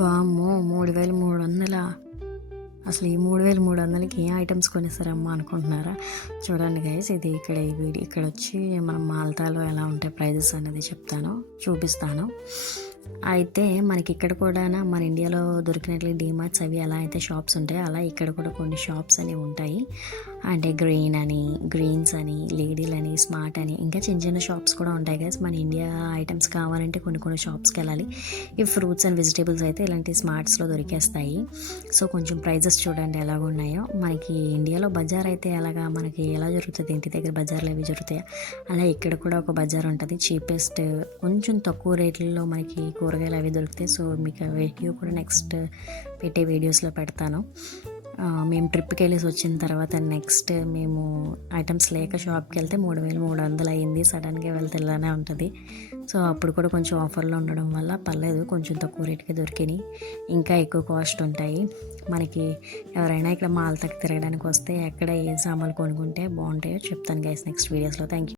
వామ్మో! 3300 అసలు ఈ 3300కి ఏ ఐటమ్స్ కొనేస్తారమ్మా అనుకుంటున్నారా? చూడండి గైస్, ఇది ఇక్కడ ఈ వీడియో ఇక్కడొచ్చి మనం మాల్తాలో ఎలా ఉంటాయి ప్రైజెస్ అనేది చూపిస్తాను. అయితే మనకి ఇక్కడ కూడా మన ఇండియాలో దొరికినట్లు డీమార్ట్స్ అవి ఎలా అయితే షాప్స్ ఉంటాయో అలా ఇక్కడ కూడా కొన్ని షాప్స్ అనేవి ఉంటాయి. అంటే గ్రీన్స్ అని, లేడీలు అని, స్మార్ట్ అని, ఇంకా చిన్న చిన్న షాప్స్ కూడా ఉంటాయి గైస్. మన ఇండియా ఐటమ్స్ కావాలంటే కొన్ని షాప్స్కి వెళ్ళాలి. ఈ ఫ్రూట్స్ అండ్ వెజిటేబుల్స్ అయితే ఇలాంటి స్మార్ట్స్లో దొరికేస్తాయి. సో కొంచెం ప్రైజెస్ చూడండి ఎలాగ ఉన్నాయో. మనకి ఇండియాలో బజార్ అయితే ఎలాగా మనకి ఎలా జరుగుతుంది, ఇంటి దగ్గర బజార్లు అవి జరుగుతాయి, అలా ఇక్కడ కూడా ఒక బజార్ ఉంటుంది. చీపెస్ట్ కొంచెం తక్కువ రేట్లలో మనకి కూరగాయలు అవి దొరుకుతాయి. సో మీకు వీడియో కూడా నెక్స్ట్ పెట్టే వీడియోస్లో పెడతాను. మేము ట్రిప్కి వెళ్ళేసి వచ్చిన తర్వాత నెక్స్ట్ మేము ఐటమ్స్ లేక షాప్కి వెళ్తే 3300 అయ్యింది. సడన్గా వెళ్తే ఇలానే ఉంటుంది. సో అప్పుడు కూడా కొంచెం ఆఫర్లో ఉండడం వల్ల పర్లేదు, కొంచెం తక్కువ రేట్కి దొరికినాయి. ఇంకా ఎక్కువ కాస్ట్ ఉంటాయి. మనకి ఎవరైనా ఇక్కడ మాల్తకి తిరగడానికి వస్తే ఎక్కడ ఏ సామాన్లు కొనుక్కుంటే బాగుంటాయో చెప్తాను గైస్ నెక్స్ట్ వీడియోస్లో. Thank you.